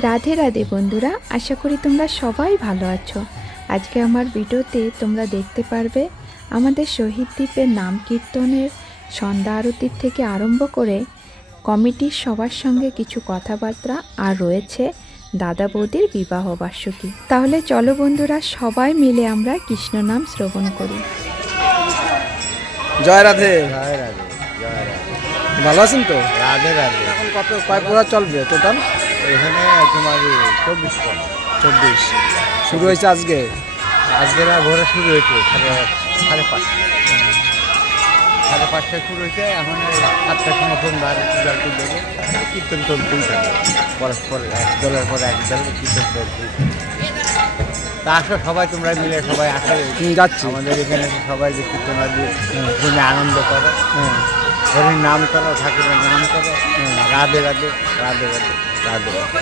রাধে রাধে বন্ধুরা, আশা করি তোমরা সবাই ভালো আছো। আজকে আমার ভিডিওতে তোমরা দেখতে পারবে আমাদের শহীদ দ্বীপের নাম কীর্তনের সন্ধ্যা আরতির থেকে আরম্ভ করে কমিটির সবার সঙ্গে কিছু কথাবার্তা আর রয়েছে দাদা বৌদির বিবাহ বার্ষিকী। তাহলে চলো বন্ধুরা, সবাই মিলে আমরা কৃষ্ণ নাম শ্রবণ করি। জয় রাধে। জয় রাধে, জয় রাধে। ভালো আছেন তো? রাধে রাধে। এখন কয় প্রহার চলবে টোটাল? এখানে তোমার 24 পর 24 শুরু হয়েছে আজকে। আজকে না ভোরে শুরু হয়েছে, 5:30 5:30টায় শুরু হয়েছে। এখন 7টার সময় সন্ধ্যার পূজা করবে, কীর্তন চলতেই থাকে পরস্পর এক দলের পর এক দল কীর্তন চলতেই থাকে। তা আসো সবাই, তোমরা মিলে সবাই আসো, যাচ্ছি আমাদের এখানে সবাই যে কীর্তন দিয়ে শুনে আনন্দ করো, হরির নাম করো, ঠাকুরের নাম করো। রাধে রাধে, রাধে রাধে, রাধে রাধে।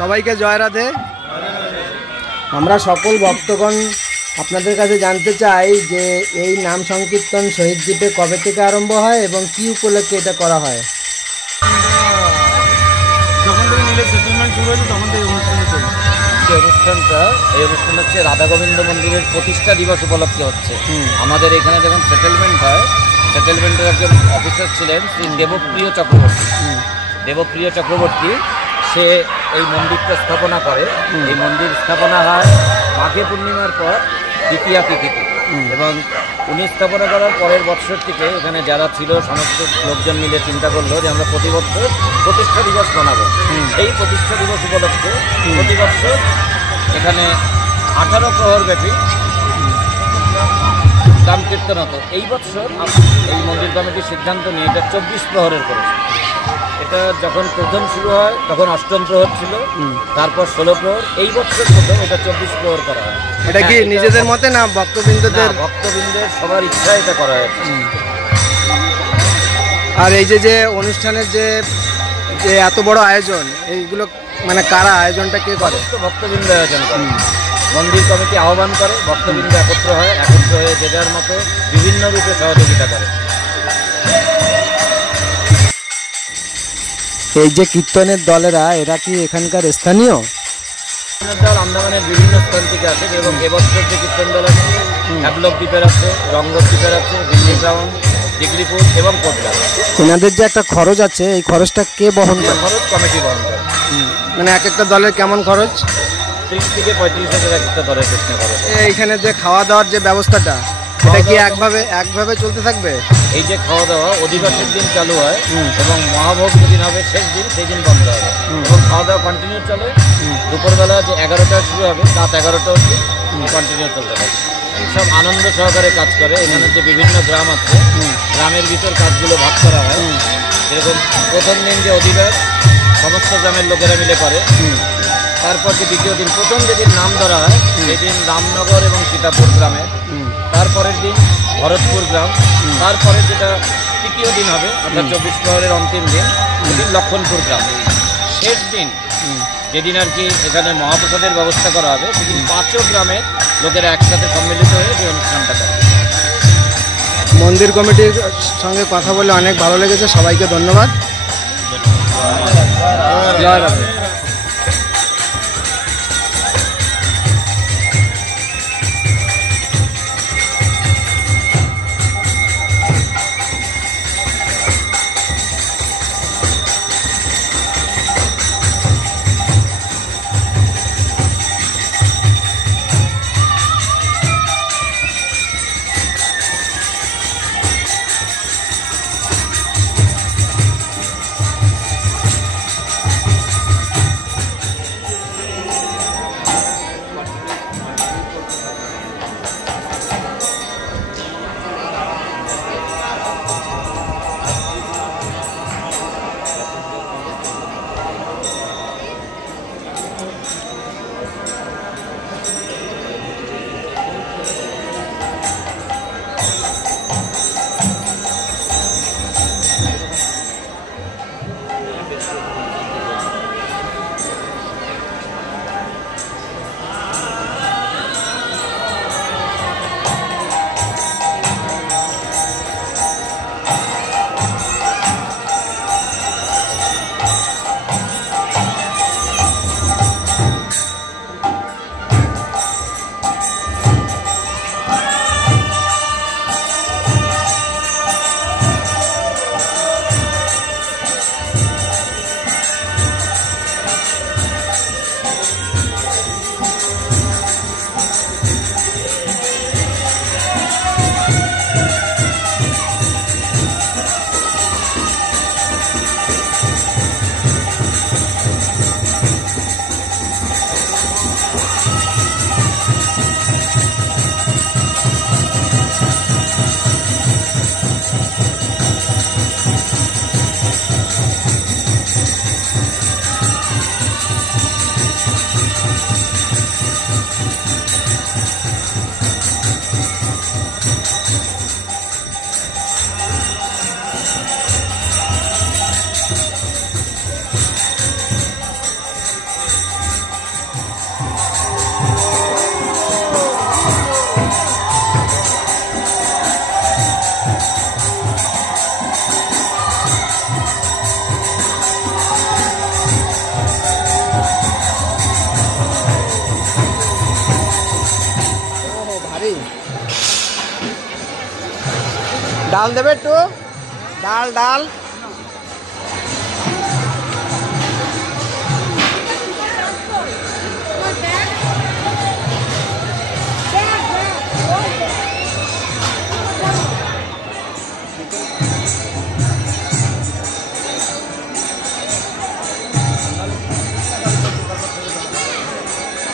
সবাইকে জয় রাধে। আমরা সকল ভক্তগণ আপনাদের কাছে জানতে চাই যে এই নাম সংকীর্তন শহীদ দ্বীপে কবে থেকে আরম্ভ হয় এবং কি উপলক্ষে এটা করা হয়? যখন থেকে মিলের সেটেলমেন্ট শুরু হয়েছে তখন থেকে অনুষ্ঠান চলছে। এই অনুষ্ঠান হচ্ছে রাধা গোবিন্দ মন্দিরের প্রতিষ্ঠা দিবস উপলক্ষে হচ্ছে। আমাদের এখানে যখন সেটেলমেন্ট হয়, সেটেলমেন্টের একজন অফিসার ছিলেন শ্রী দেবপ্রিয় চক্রবর্তী। সে এই মন্দিরটা স্থাপনা করে। এই মন্দির স্থাপনা হয় মাঘে পূর্ণিমার পর দ্বিতীয়া তিথিতে, এবং উনি স্থাপনা করার পরের বৎসর থেকে এখানে যারা ছিল সমস্ত লোকজন মিলে চিন্তা করলো যে আমরা প্রতি বছর প্রতিষ্ঠা দিবস মানাবো। এই প্রতিষ্ঠা দিবস উপলক্ষে প্রতি বছর এখানে 18 প্রহর ব্যাপী নাম কীর্তন হতো। এই বছর এই মন্দির কমিটির সিদ্ধান্ত নিয়ে এটা 24 প্রহরের করেছে। এটা যখন প্রথম শুরু হয় তখন 8ম প্রহর ছিল, তারপর 16 প্রহর। এই বছর প্রথম এটা 24 প্রহর করা হয়। এটা কি নিজেদের মতে না ভক্তবৃন্দদের? ভক্তবৃন্দের সবার ইচ্ছা এটা করা হয়েছে। আর এই যে অনুষ্ঠানের যে এত বড় আয়োজন, এইগুলো মানে কারা আয়োজনটা কে করে? ভক্তবৃন্দ আয়োজন করে, মন্দির কমিটি আহ্বান করে, ভক্তবৃন্দ একত্র হয়ে যে যার মতো বিভিন্ন রূপে সহযোগিতা করে। এই যে কীর্তনের দলেরা, এরা কি এখানকার স্থানীয়? দল আন্দামানের বিভিন্ন স্থান থেকে আছে, এবং এবছর যে কীর্তন দল আছে হ্যাবলক দ্বীপের আছে, রঙ্গর দ্বীপের আছে, দিল্লি টাউন, ডিগ্রিপুর এবং কোটলা। এনাদের যে একটা খরচ আছে, এই খরচটা কে বহন করে? খরচ কমিটি বহন করে। মানে এক একটা দলের কেমন খরচ? 30 থেকে 35 হাজার এক একটা দলের প্রশ্ন খরচ। এইখানে যে খাওয়া দাওয়ার যে ব্যবস্থাটা, এটা কি একভাবে চলতে থাকবে? এই যে খাওয়া দাওয়া অধিবাসের দিন চালু হয়, এবং মহাভোগ যেদিন হবে শেষ দিন, সেই দিন বন্ধ হবে, এবং খাওয়া দাওয়া কন্টিনিউ চলে। দুপুরবেলা যে 11টায় শুরু হবে, রাত 11টা অবধি কন্টিনিউ চলতে থাকে। সব আনন্দ সহকারে কাজ করে। এখানে যে বিভিন্ন গ্রাম আছে, গ্রামের ভিতর কাজগুলো ভাগ করা হয়। যেরকম প্রথম দিন যে অধিবাস সমস্ত গ্রামের লোকেরা মিলে করে, তারপর যে দ্বিতীয় দিন, প্রথম যেদিন নাম ধরা হয় সেদিন রামনগর এবং সীতাপুর গ্রামে, তারপরের দিন ভরতপুর গ্রাম, তারপরে যেটা তৃতীয় দিন হবে অর্থাৎ 24 প্রহরের অন্তিম দিন, সেদিন লক্ষণপুর গ্রাম। শেষ দিন যেদিন আর কি এখানে মহাপ্রসাদের ব্যবস্থা করা হবে, সেদিন 5 গ্রামের লোকেরা একসাথে সম্মিলিত হয়ে এই অনুষ্ঠানটা করে। মন্দির কমিটির সঙ্গে কথা বলে অনেক ভালো লেগেছে। সবাইকে ধন্যবাদ। জয় রাধে। ডাল দেবে একটু, ডাল ডাল।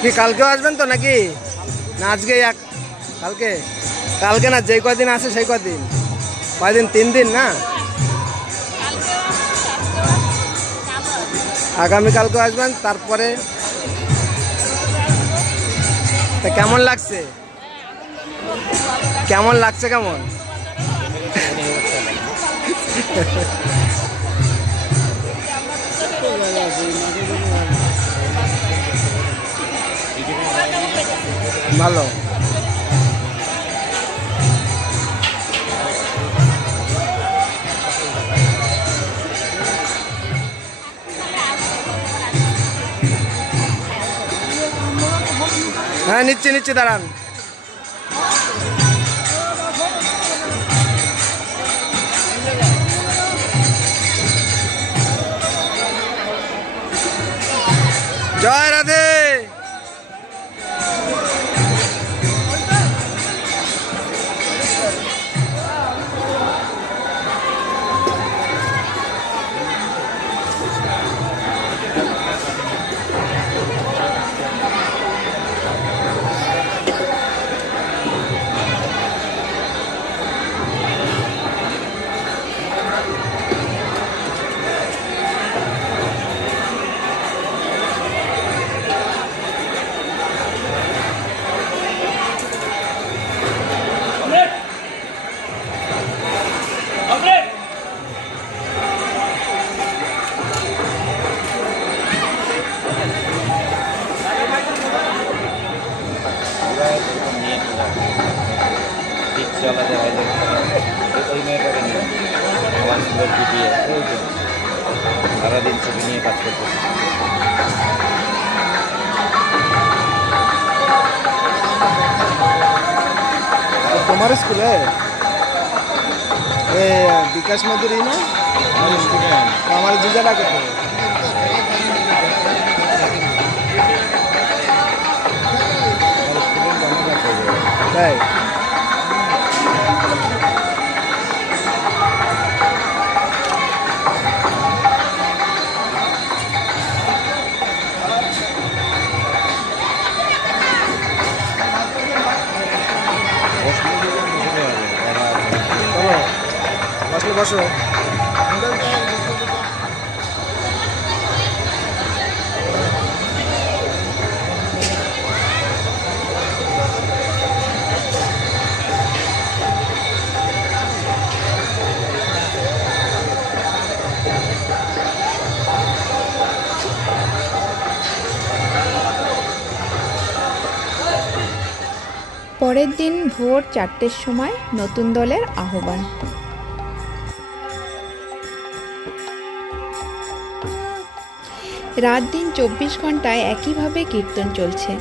কি কালকেও আসবেন তো নাকি, না আজকে কালকে? কালকে না, যেই কদিন আছে সেই কদিন, কয়দিন, 3 দিন না? আগামীকালকে আসবেন। তারপরে তা কেমন লাগছে, কেমন লাগছে, কেমন? ভালো। হ্যাঁ নিচ্ছি দাঁড়ান। জয় রাধে। সারাদিন ছবি নিয়ে কাজ করতে। তোমার স্কুলে বিকাশ মধুরী না? আমার জিজা ডাকে তো। তাই বসো বসো। পরের দিন ভোর 4টের সময় নতুন দলের আহ্বান। রাত দিন 24 ঘন্টায় একইভাবে কীর্তন চলছে।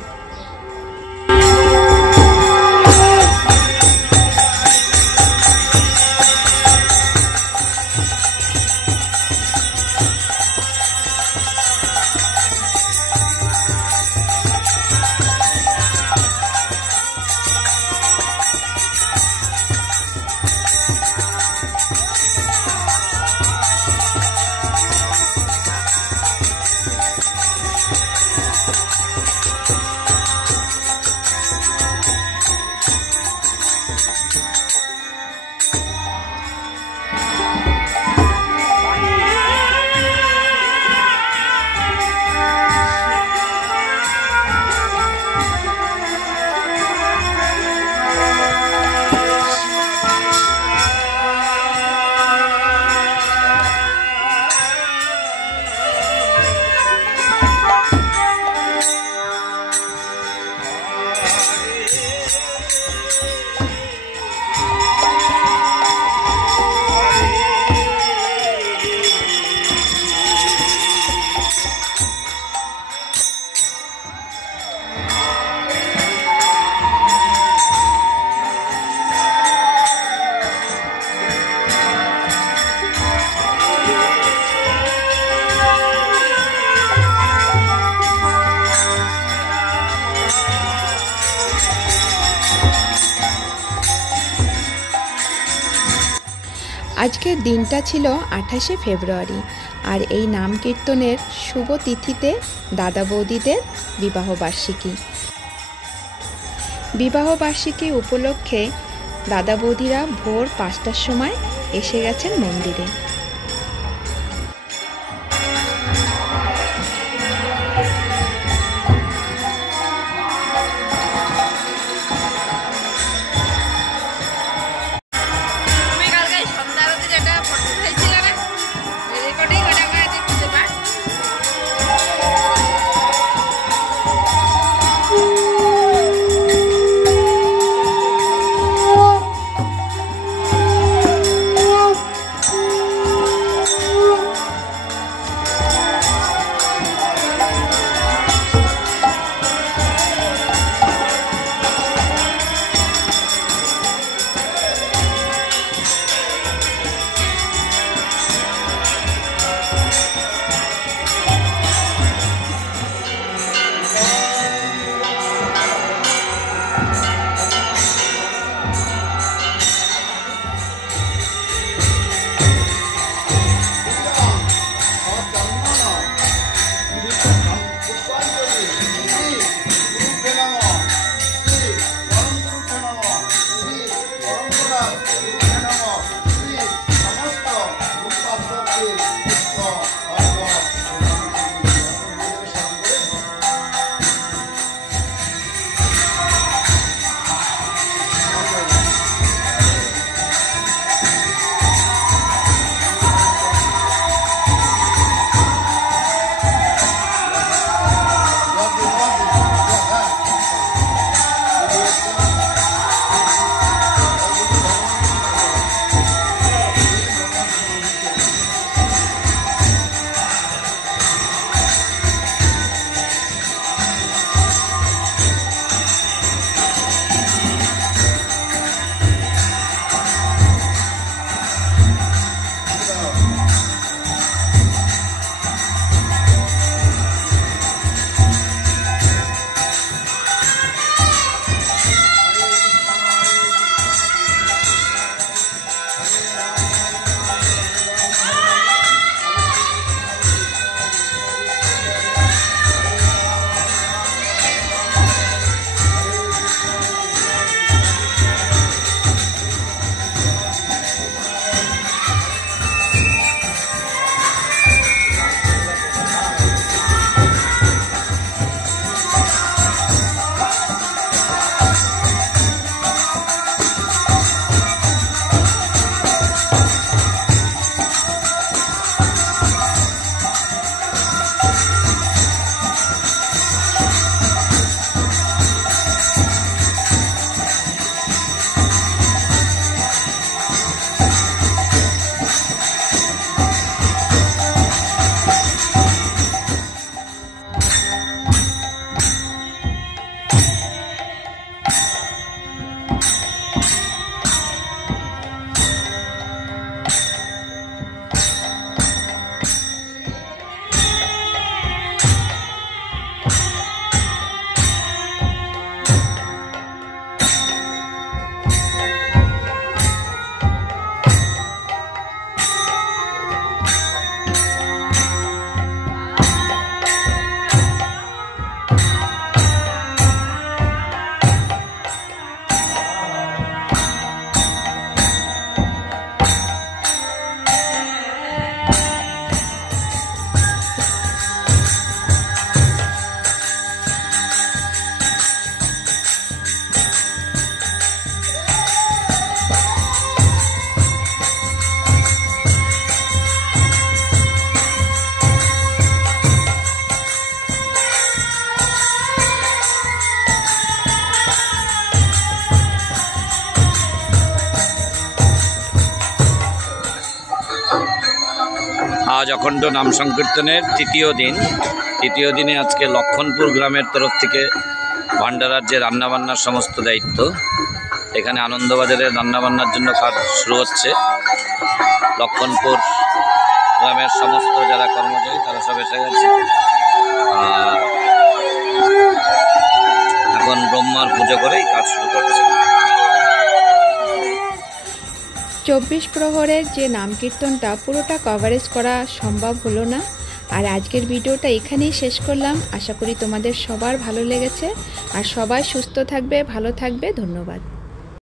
আজকের দিনটা ছিল 28শে ফেব্রুয়ারি, আর এই নাম কীর্তনের শুভ তিথিতে দাদা বৌদিদের বিবাহবার্ষিকী। বিবাহবার্ষিকী উপলক্ষে দাদা বৌদিরা ভোর 5টার সময় এসে গেছেন মন্দিরে। আজ অখণ্ড নাম সংকীর্তনের তৃতীয় দিনে আজকে লক্ষণপুর গ্রামের তরফ থেকে ভান্ডারার যে রান্নাবান্নার সমস্ত দায়িত্ব, এখানে আনন্দবাজারের রান্নাবান্নার জন্য কাজ শুরু হচ্ছে। লক্ষণপুর গ্রামের সমস্ত যারা কর্মচারী তারা সব এসে গেছে, আর এখন ব্রহ্মার পুজো করেই কাজ শুরু করছে। 24 প্রহরের যে নাম কীর্তনটা পুরোটা কভারেজ করা সম্ভব হলো না। আর আজকের ভিডিওটা এখানেই শেষ করলাম। আশা করি তোমাদের সবার ভালো লেগেছে, আর সবাই সুস্থ থাকবে, ভালো থাকবে। ধন্যবাদ।